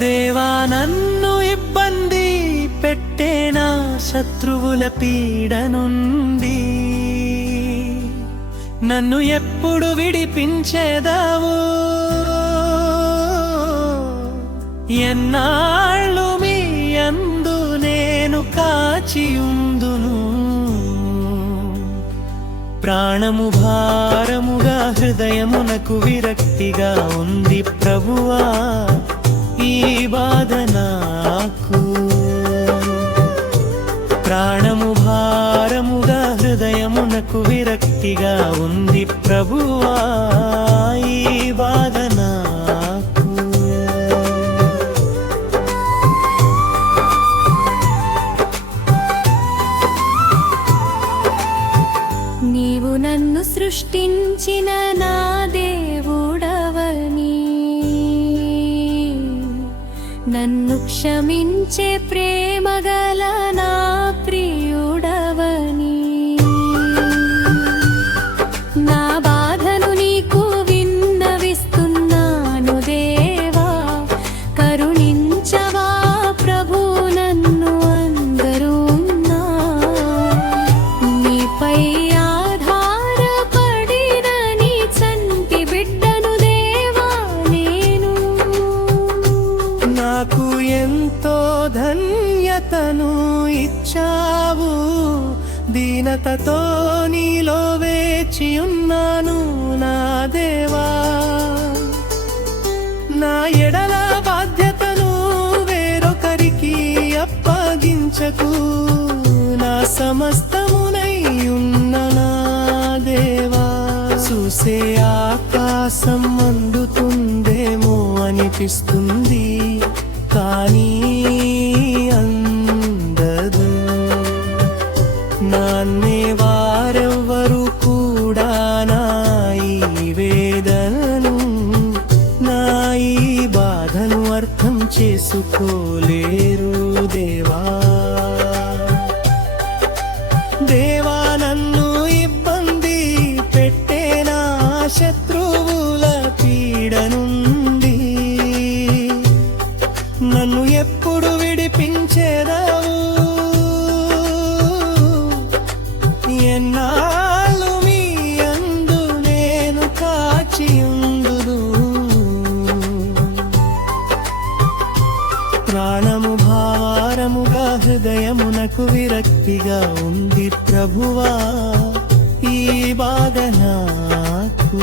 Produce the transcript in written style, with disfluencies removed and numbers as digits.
దేవా నన్ను ఇబ్బంది పెట్టేనా శత్రువుల పీడ నుండి నన్ను ఎప్పుడు విడిపించేదావు ఎన్నాళ్ళు మీ యందు నేను కాచియుందును ప్రాణము భారముగా హృదయమునకు విరక్తిగా ఉంది ప్రభువా ఈ బాధ నాకు ప్రాణము భారముగా హృదయమునకు విరక్తిగా ఉంది ప్రభువా ఈ బాధ నాకు నీవు నన్ను సృష్టించిన నా దేవుడవని నన్ను క్షమించే ప్రేమగల నా ప్రియుడవని నా బాధను నీకు విన్నవిస్తున్నాను దేవా కరుణించవా ప్రభు నన్ను అందరూ నీపై నాకు ఎంతో ధన్యతను ఇచ్చావు దీనతతో నీలో వేచియున్నాను నా దేవా నా ఎడల బాధ్యతను వేరొకరికి అప్పగించకు నా సమస్తమునై ఉన్న నా దేవా చూసే ఆకాశం అందుతుందేమో అనిపిస్తుంది కానీ అందదు నాన్నే వారెవ్వరు కూడా నా ఈ వేదనను నా ఈ బాధను అర్థం చేసుకోలేరు దేవా దేవా నన్ను ఇబ్బంది పెట్టేనా శత్రువుల పీడ నుండి నన్ను ఎప్పుడు విడిపించేదావు ఎన్నాళ్ళు మీ యందు నేను కాచియుందును ప్రాణము భారముగా హృదయమునకు విరక్తిగా ఉంది ప్రభువా ఈ బాధ నాకు